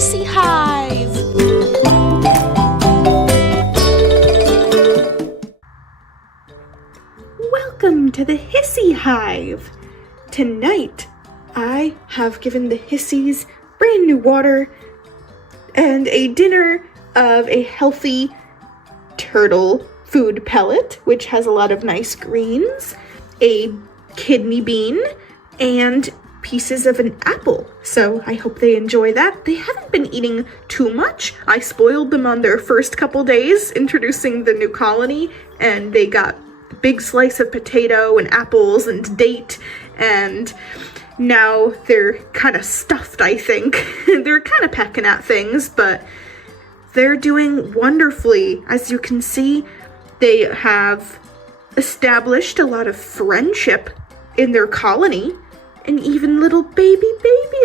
Hissy Hive! Welcome to the Hissy Hive! Tonight, I have given the Hissies brand new water and a dinner of a healthy turtle food pellet, which has a lot of nice greens, a kidney bean, and pieces of an apple. So I hope they enjoy that. They haven't been eating too much. I spoiled them on their first couple days introducing the new colony, and they got a big slice of potato and apples and date, and now they're kind of stuffed, I think. They're kind of pecking at things, but they're doing wonderfully. As you can see, they have established a lot of friendship in their colony. And even little baby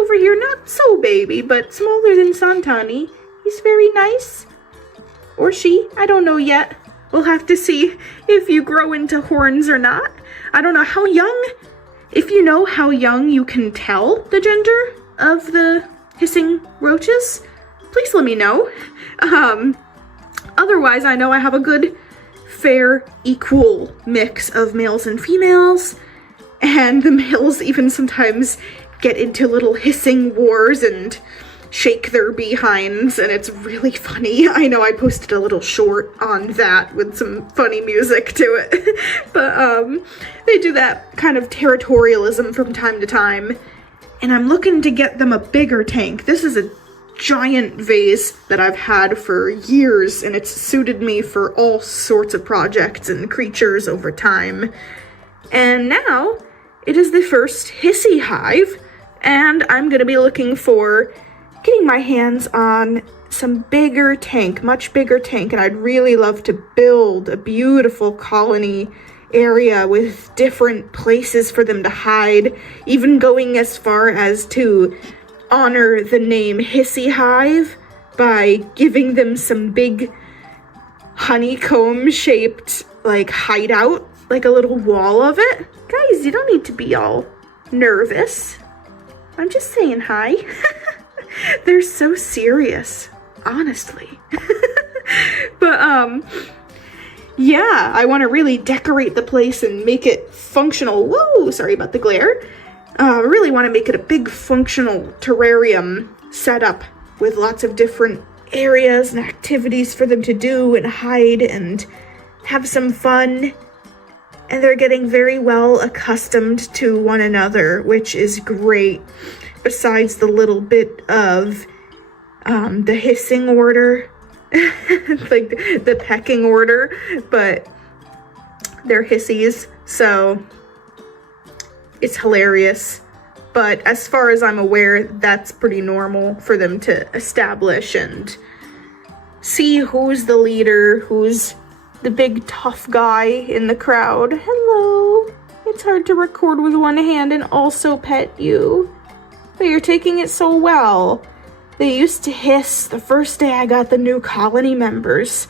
over here, not so baby, but smaller than Santani. He's very nice. Or she, I don't know yet. We'll have to see if you grow into horns or not. I don't know how young. If you know how young you can tell the gender of the hissing roaches, please let me know. Otherwise, I know I have a good, fair, equal mix of males and females. And the males even sometimes get into little hissing wars and shake their behinds, and it's really funny. I know I posted a little short on that with some funny music to it. But they do that kind of territorialism from time to time. And I'm looking to get them a bigger tank. This is a giant vase that I've had for years, and it's suited me for all sorts of projects and creatures over time. And now it is the first Hissy Hive, and I'm gonna be looking for getting my hands on some bigger tank, much bigger tank, and I'd really love to build a beautiful colony area with different places for them to hide, even going as far as to honor the name Hissy Hive by giving them some big honeycomb-shaped, like, hideout, like a little wall of it. Guys, you don't need to be all nervous. I'm just saying hi. They're so serious, honestly. But, yeah, I want to really decorate the place and make it functional. Whoa, sorry about the glare. I really want to make it a big functional terrarium setup with lots of different areas and activities for them to do and hide and have some fun. And they're getting very well accustomed to one another, which is great. Besides the little bit of the hissing order, like the pecking order, but they're hissies, so it's hilarious. But as far as I'm aware, that's pretty normal for them to establish and see who's the leader, who's the big tough guy in the crowd. Hello. It's hard to record with one hand and also pet you. But you're taking it so well. They used to hiss the first day I got the new colony members,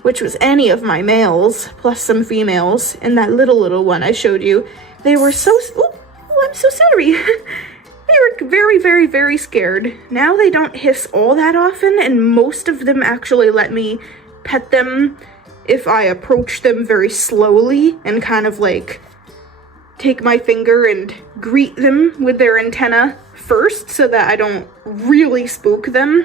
which was any of my males, plus some females, and that little one I showed you. They were so, oh, I'm so sorry. They were very, very scared. Now they don't hiss all that often, and most of them actually let me pet them if I approach them very slowly and kind of like take my finger and greet them with their antenna first so that I don't really spook them.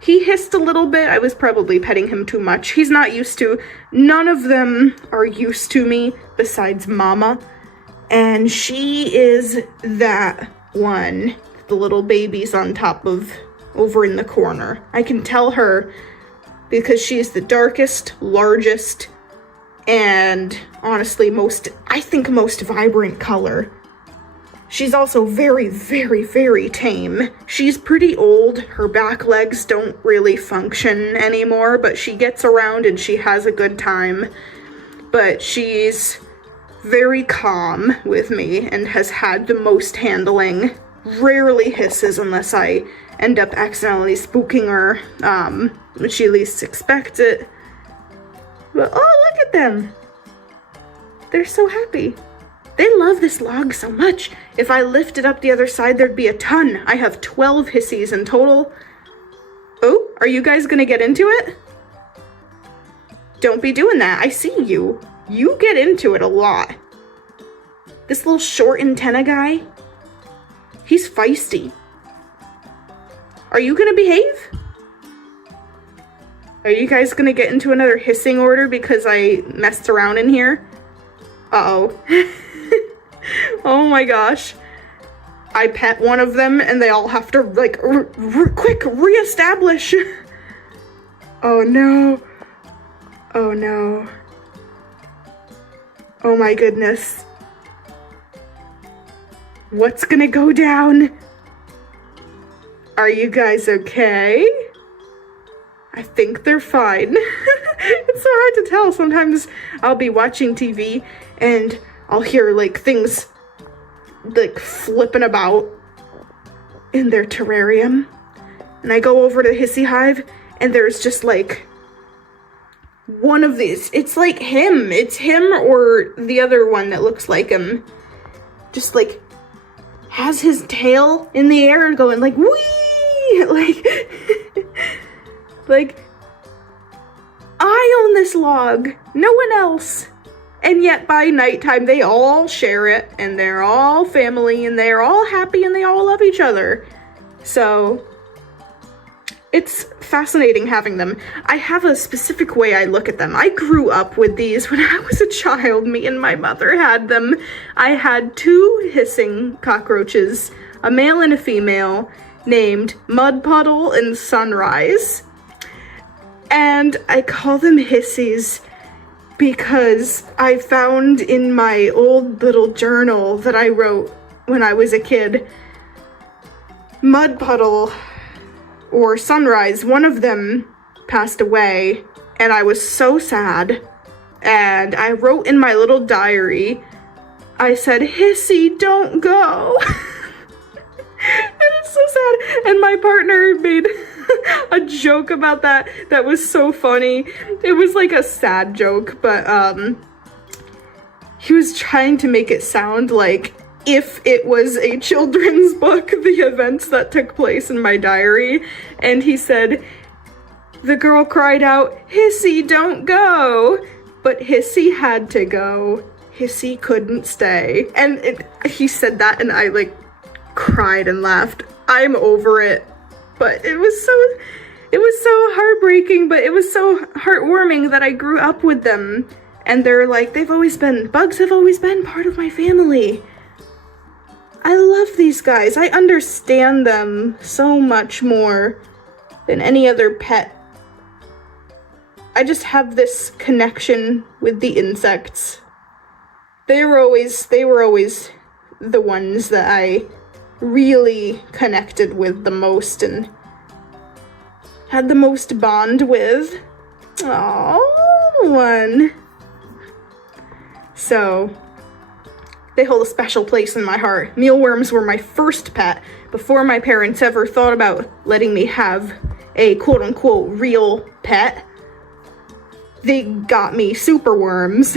He hissed a little bit. I was probably petting him too much. He's not used to, none of them are used to me besides Mama. And she is that one, the little baby's on top of over in the corner. I can tell her because she is the darkest, largest, and honestly I think most vibrant color. She's also very tame. She's pretty old. Her back legs don't really function anymore, but she gets around and she has a good time. But she's very calm with me and has had the most handling. Rarely hisses unless I end up accidentally spooking her, when she least expects it. But oh, look at them! They're so happy. They love this log so much. If I lifted up the other side, there'd be a ton. I have 12 hissies in total. Oh, are you guys gonna get into it? Don't be doing that. I see you. You get into it a lot. This little short antenna guy, he's feisty. Are you gonna behave? Are you guys gonna get into another hissing order because I messed around in here? Uh-oh. Oh my gosh. I pet one of them and they all have to like quick reestablish. Oh no. Oh no. Oh my goodness. What's gonna go down? Are you guys okay? I think they're fine. It's so hard to tell. Sometimes I'll be watching TV and I'll hear like things like flipping about in their terrarium. And I go over to Hissy Hive and there's just like one of these. It's like him. It's him or the other one that looks like him. Just like has his tail in the air and going like wee, like I own this log, no one else. And yet by nighttime they all share it and they're all family and they're all happy and they all love each other. So it's fascinating having them. I have a specific way I look at them. I grew up with these when I was a child. Me and my mother had them. I had two hissing cockroaches, a male and a female, named Mud Puddle and Sunrise. And I call them hissies because I found in my old little journal that I wrote when I was a kid, Mud Puddle or Sunrise, one of them passed away and I was so sad. And I wrote in my little diary, I said, Hissy, don't go. And it's so sad. And my partner made a joke about that. That was so funny. It was like a sad joke, but he was trying to make it sound like if it was a children's book, the events that took place in my diary. And he said, the girl cried out, Hissy, don't go. But Hissy had to go. Hissy couldn't stay. And he said that and I like cried and laughed. I'm over it. But it was so heartbreaking, but it was so heartwarming that I grew up with them. And they're like, bugs have always been part of my family. I love these guys. I understand them so much more than any other pet. I just have this connection with the insects. They were always the ones that I really connected with the most and had the most bond with. Aww, one. So they hold a special place in my heart. Mealworms were my first pet before my parents ever thought about letting me have a quote-unquote real pet. They got me superworms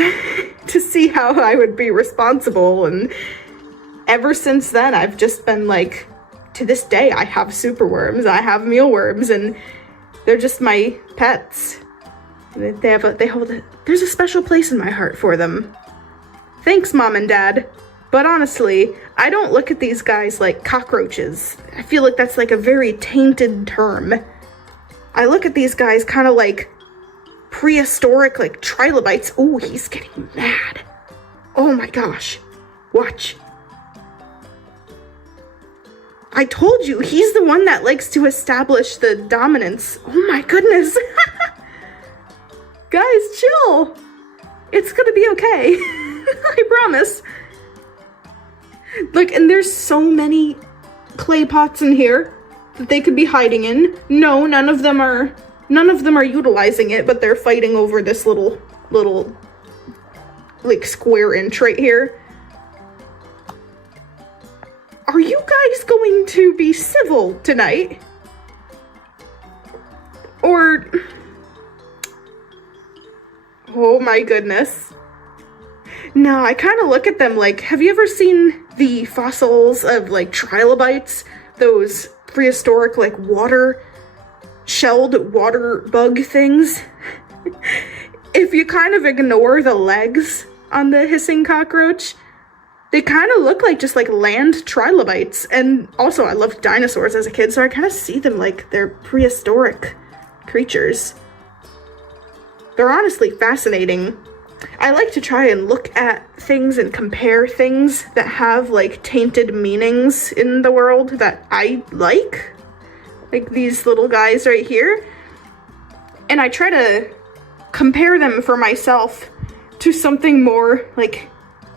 to see how I would be responsible, and ever since then I've just been like, to this day I have superworms, I have mealworms, and they're just my pets. There's a special place in my heart for them. Thanks, Mom and Dad. But honestly, I don't look at these guys like cockroaches. I feel like that's like a very tainted term. I look at these guys kind of like prehistoric, like trilobites. Oh, he's getting mad. Oh my gosh. Watch. I told you, he's the one that likes to establish the dominance. Oh my goodness. Guys, chill. It's gonna be okay. I promise. Look, and there's so many clay pots in here that they could be hiding in. No, none of them are utilizing it, but they're fighting over this little like square inch right here. Are you guys going to be civil tonight? Or... oh my goodness. No, I kind of look at them like, have you ever seen the fossils of like trilobites? Those prehistoric like water shelled water bug things. If you kind of ignore the legs on the hissing cockroach, they kind of look like just like land trilobites. And also I loved dinosaurs as a kid, so I kind of see them like they're prehistoric creatures. They're honestly fascinating. I like to try and look at things and compare things that have like tainted meanings in the world that I like these little guys right here. And I try to compare them for myself to something more like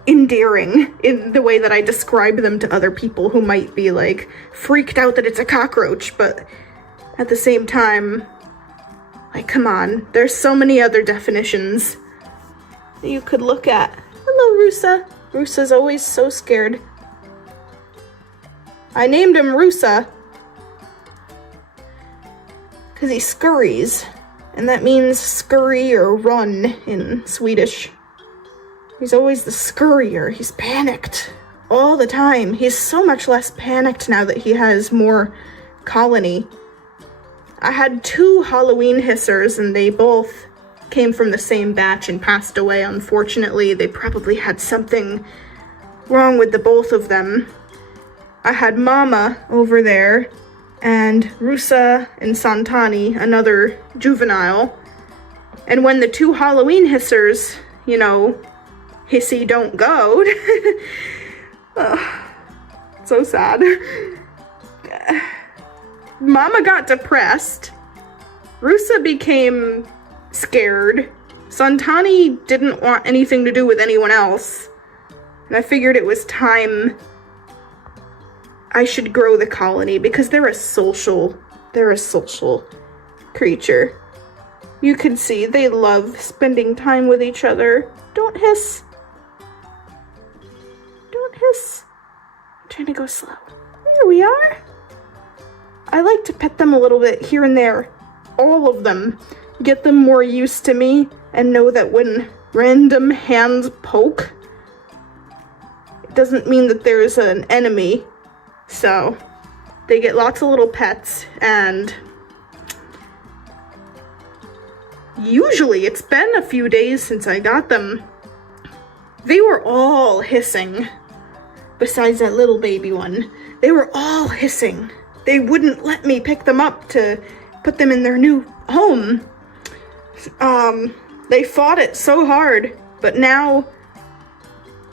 endearing in the way that I describe them to other people who might be like freaked out that it's a cockroach, but at the same time, like, come on, there's so many other definitions that you could look at. Hello, Rusa. Rusa's always so scared. I named him Rusa because he scurries, and that means scurry or run in Swedish. He's always the scurrier. He's panicked all the time. He's so much less panicked now that he has more colony. I had 2 Halloween hissers, and they both came from the same batch and passed away, unfortunately. They probably had something wrong with the both of them. I had Mama over there, and Rusa and Santani, another juvenile. And when the 2 Halloween hissers, you know, Hissy don't go. So sad. Mama got depressed. Rusa became scared. Santani didn't want anything to do with anyone else. And I figured it was time I should grow the colony because they're a social creature. You can see they love spending time with each other. Don't hiss. Don't hiss. I'm trying to go slow. There we are. I like to pet them a little bit here and there. All of them. Get them more used to me and know that when random hands poke, it doesn't mean that there's an enemy. So they get lots of little pets, and usually it's been a few days since I got them. They were all hissing. Besides that little baby one, they were all hissing. They wouldn't let me pick them up to put them in their new home. They fought it so hard, but now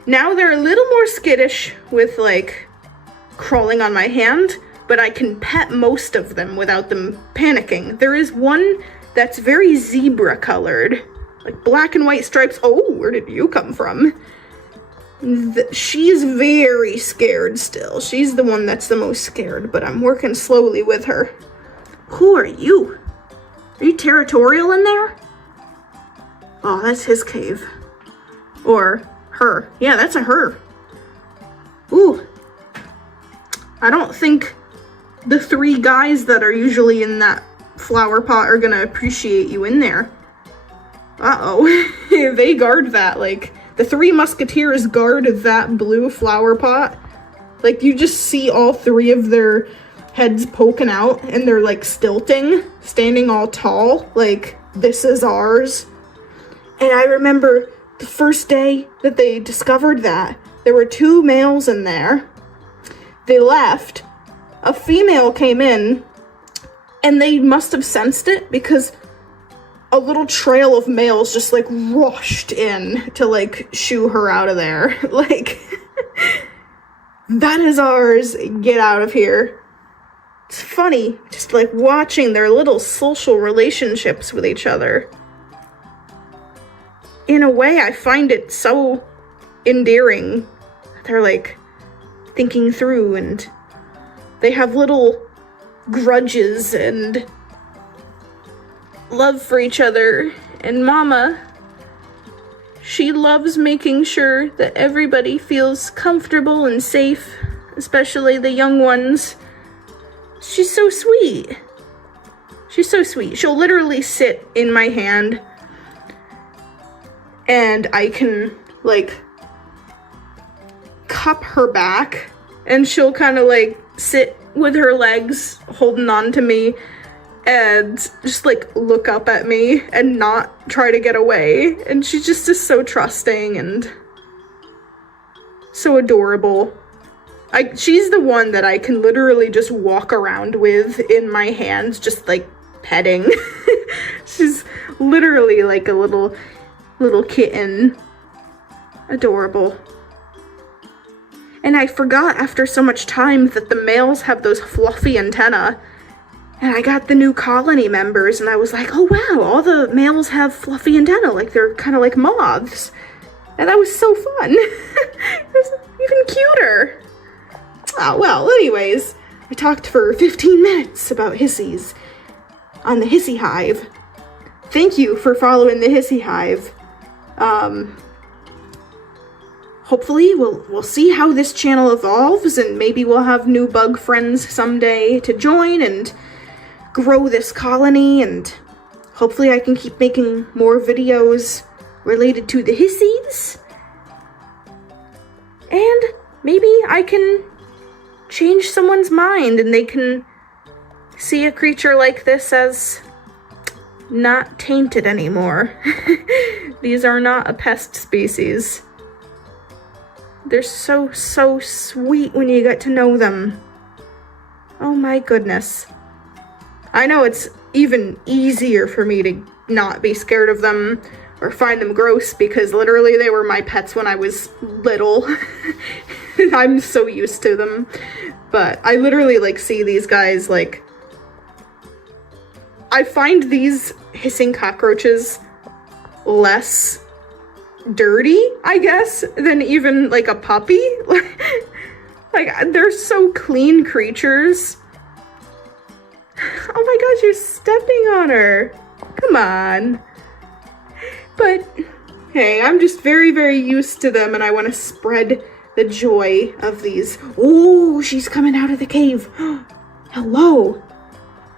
they're a little more skittish with like crawling on my hand, but I can pet most of them without them panicking. There is one that's very zebra colored, like black and white stripes. Oh, where did you come from? She's very scared still. She's the one that's the most scared, but I'm working slowly with her. Who are you? Are you territorial in there? Oh, that's his cave. Or her. Yeah, that's a her. Ooh. I don't think the 3 guys that are usually in that flower pot are gonna appreciate you in there. Uh-oh. They guard that, like, the 3 musketeers guard that blue flower pot. Like, you just see all 3 of their heads poking out, and they're, like, stilting, standing all tall, like, this is ours. And I remember the first day that they discovered that, there were 2 males in there. They left. A female came in, and they must have sensed it because a little trail of males just like rushed in to like shoo her out of there. Like, that is ours. Get out of here. It's funny just like watching their little social relationships with each other. In a way, I find it so endearing. They're like thinking through, and they have little grudges and love for each other. And Mama, she loves making sure that everybody feels comfortable and safe, especially the young ones. She's so sweet. She's so sweet. She'll literally sit in my hand, and I can like cup her back, and she'll kind of like sit with her legs holding on to me, and just like look up at me and not try to get away. And she just is so trusting and so adorable. She's the one that I can literally just walk around with in my hands, just like petting. She's literally like a little kitten. Adorable. And I forgot after so much time that the males have those fluffy antennae. And I got the new colony members and I was like, oh wow, all the males have fluffy antennae, like they're kind of like moths. And that was so fun. It was even cuter. Oh, well, anyways, I talked for 15 minutes about Hissies on the Hissy Hive. Thank you for following the Hissy Hive. Hopefully we'll see how this channel evolves, and maybe we'll have new bug friends someday to join and grow this colony, and hopefully I can keep making more videos related to the Hissies. And maybe I can change someone's mind and they can see a creature like this as not tainted anymore. These are not a pest species. They're so sweet when you get to know them. Oh my goodness. I know it's even easier for me to not be scared of them or find them gross because literally they were my pets when I was little. I'm so used to them. But I literally like see these guys like... I find these hissing cockroaches less dirty, I guess, than even like a puppy. Like they're so clean creatures. Oh my gosh, you're stepping on her. Come on. But hey, I'm just very used to them and I want to spread the joy of these. Oh, she's coming out of the cave. Hello.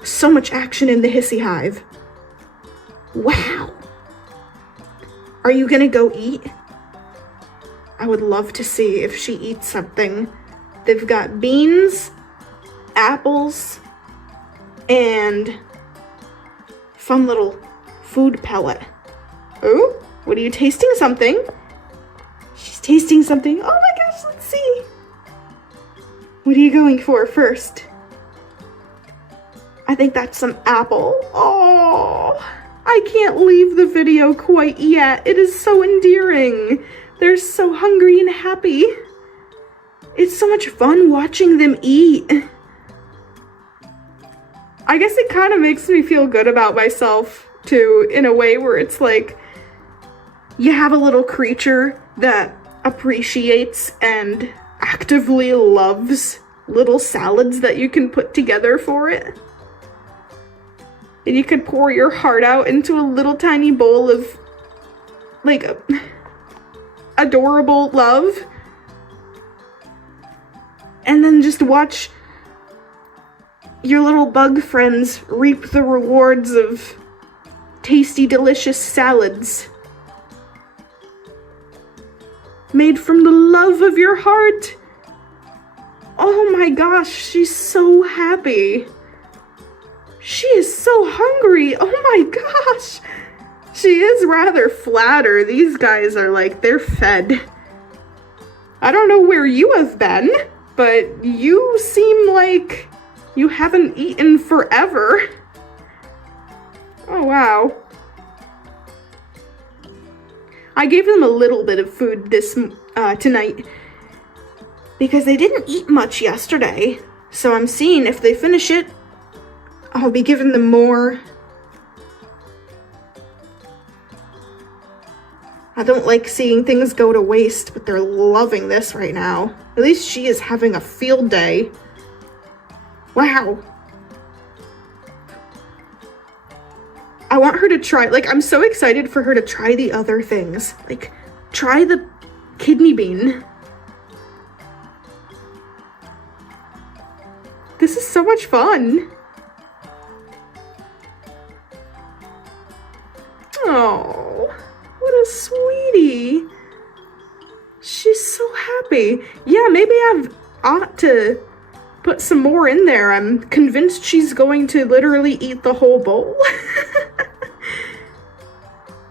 So much action in the Hissy Hive. Wow. Are you gonna go eat? I would love to see if she eats something. They've got beans, apples, and fun little food pellet. Oh, what are you tasting? Something? She's tasting something. Oh my gosh, let's see. What are you going for first? I think that's some apple. Oh, I can't leave the video quite yet. It is so endearing. They're so hungry and happy. It's so much fun watching them eat. I guess it kind of makes me feel good about myself too, in a way where it's like, you have a little creature that appreciates and actively loves little salads that you can put together for it. And you could pour your heart out into a little tiny bowl of, like, adorable love. And then just watch your little bug friends reap the rewards of tasty, delicious salads made from the love of your heart. Oh my gosh, she's so happy. She is so hungry. Oh my gosh. She is rather flatter. These guys are like, they're fed. I don't know where you have been, but you seem like you haven't eaten forever. Oh wow. I gave them a little bit of food this tonight because they didn't eat much yesterday. So I'm seeing if they finish it, I'll be giving them more. I don't like seeing things go to waste, but they're loving this right now. At least she is having a field day. Wow. I want her to try, like, I'm so excited for her to try the other things. Like, try the kidney bean. This is so much fun. Oh, what a sweetie. She's so happy. Yeah, maybe I ought to put some more in there. I'm convinced she's going to literally eat the whole bowl.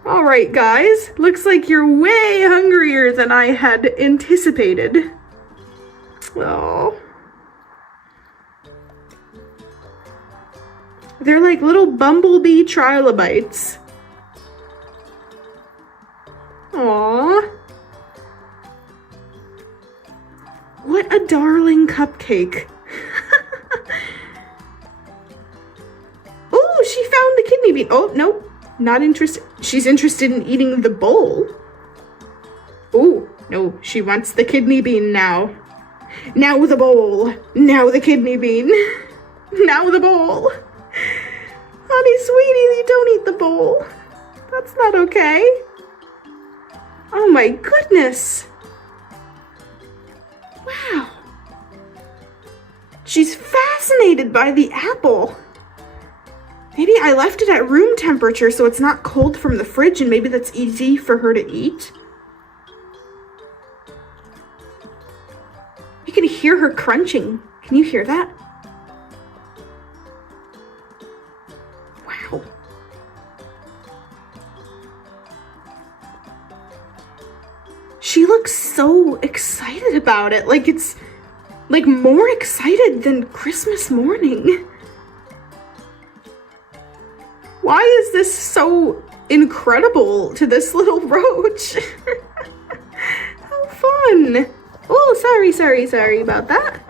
All right, guys, looks like you're way hungrier than I had anticipated. Oh. They're like little bumblebee trilobites. Aww. What a darling cupcake. Oh, she found the kidney bean. Oh, nope, not interested. She's interested in eating the bowl. Oh, no, she wants the kidney bean now. Now the bowl. Now the kidney bean. Now the bowl. Honey, sweetie, you don't eat the bowl. That's not okay. Oh my goodness. Wow. She's fascinated by the apple. Maybe I left it at room temperature so it's not cold from the fridge, and maybe that's easy for her to eat. You can hear her crunching. Can you hear that? Wow. She looks so excited about it. Like it's like more excited than Christmas morning. Why is this so incredible to this little roach? How fun. Oh, sorry about that.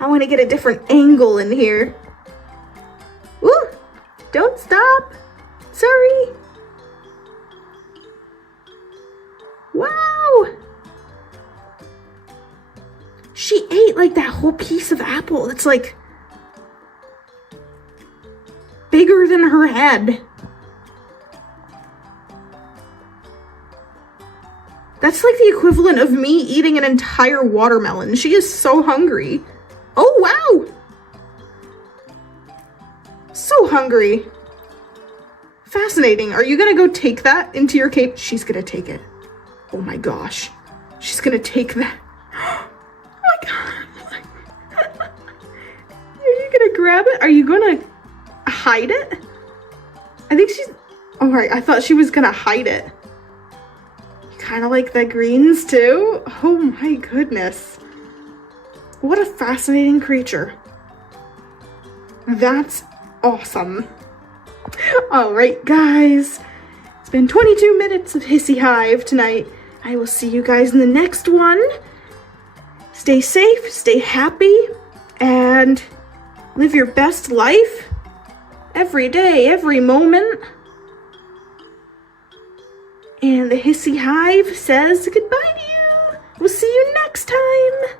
I want to get a different angle in here. Ooh, don't stop. Sorry. Wow. She ate like that whole piece of apple. It's like bigger than her head. That's like the equivalent of me eating an entire watermelon. She is so hungry. Oh, wow. So hungry. Fascinating. Are you gonna go take that into your cave? She's gonna take it. Oh my gosh. She's gonna take that. Oh my god. Are you gonna grab it? Are you gonna hide it? I think she's... Oh, right. I thought she was gonna hide it. You kind of like the greens too? Oh my goodness. What a fascinating creature. That's awesome. All right, guys. It's been 22 minutes of Hissy Hive tonight. I will see you guys in the next one. Stay safe, stay happy, and live your best life every day, every moment. And the Hissy Hive says goodbye to you. We'll see you next time.